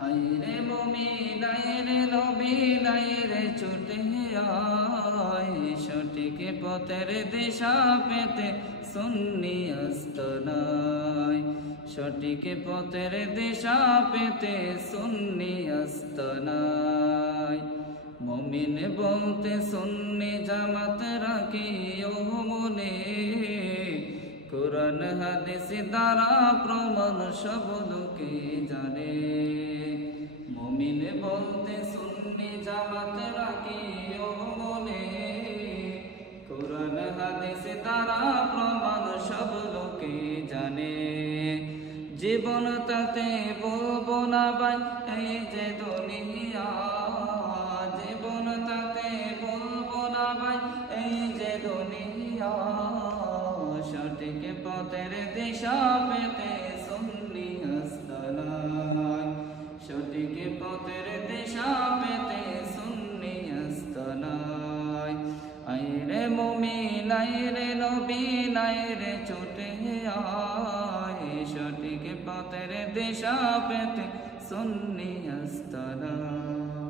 আইরে মুমিন আইরে নবীন আইরে ছুটে আয় সঠিক পথের দিশা পেতে সুন্নি আস্তানায় সঠিক পথের দিশা পেতে সুন্নি আস্তানায় মুমিন বলতে সুন্নি জামাত রাখি ও মনে কুরআন হাদিস দ্বারা প্রমাণ সব লোকে জানে মুমিন বলতে সুন্নি জামাত রাখি ও মনে কুরআন হাদিস দ্বারা প্রমাণ সব লোকে জানে জীবন তাতে বলবো না ভাই এই যে দুনিয়া জীবন তাতে বলবো না ভাই এই যে দুনিয়া সঠিক পথের দিশা পেতে সুন্নি আস্তানায় সঠিক পথের দিশা পেতে সুন্নি আস্তানায় আইরে মুমিন আইরে নবীন আইরে ছুটে আয় সঠিক পথের দিশা পেতে সুন্নি আস্তানায়।